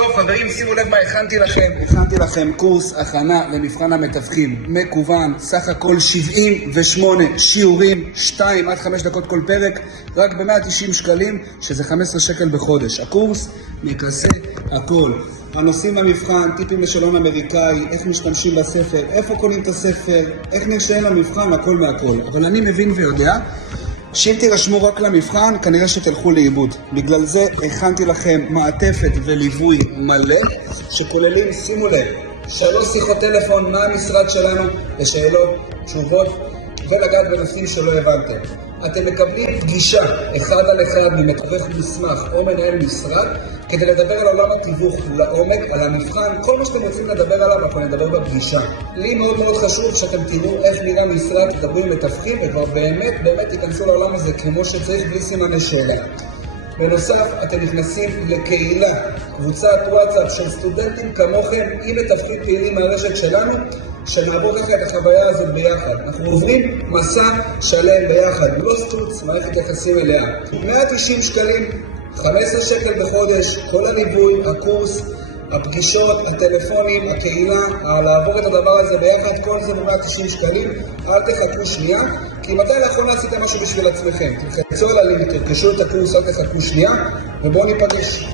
טוב חברים, שימו לב מה הכנתי לכם קורס הכנה למבחן המתווכים מקוון, סך הכל 78 שיעורים, 2 עד 5 דקות כל פרק, רק ב-190 שקלים, שזה 15 שקל בחודש. הקורס מכסה הכל, הנושאים במבחן, טיפים לשאלון אמריקאי, איך משתמשים בספר, איפה קונים את הספר, איך נרשאים למבחן, הכל מהכל. אבל אני מבין ויודע שאם תירשמו רק למבחן, כנראה שתלכו לאיבוד. בגלל זה הכנתי לכם מעטפת וליווי מלא, שכוללים, שימו לב, 3 שיחות טלפון מהמשרד שלנו לשאלות, תשובות, ולגעת בנושאים שלא הבנתם. אתם מקבלים פגישה אחד על אחד ממתווך מוסמך או מנהל משרד, כדי לדבר על עולם התיווך לעומק, על המבחן, כל מה שאתם רוצים לדבר עליו, אנחנו נדבר בפגישה. לי מאוד מאוד חשוב שאתם תראו איך נראה משרד, תדברו עם מתווכים, וכבר באמת תיכנסו לעולם הזה כמו שצריך, בלי סימני שאלה. בנוסף, אתם נכנסים לקהילה, קבוצת וואטסאפ של סטודנטים כמוכם, עם מתווכים פעילים מהרשת שלנו, שנעבור ככה את החוויה הזאת ביחד. אנחנו עוברים מסע שלם ביחד, לא סטוץ, מערכת יחסים אליה. 190 שקלים, 15 שקל בחודש, כל הליווי, הקורס, הפגישות, הטלפונים, הקהילה, לעבור את הדבר הזה ביחד, כל זה ב-190 שקלים. אל תחכו שנייה, כי מתי לאחרונה עשיתם משהו בשביל עצמכם? תלחצו על הלינק, תרכשו את הקורס, אל תחכו שנייה, ובואו ניפגש.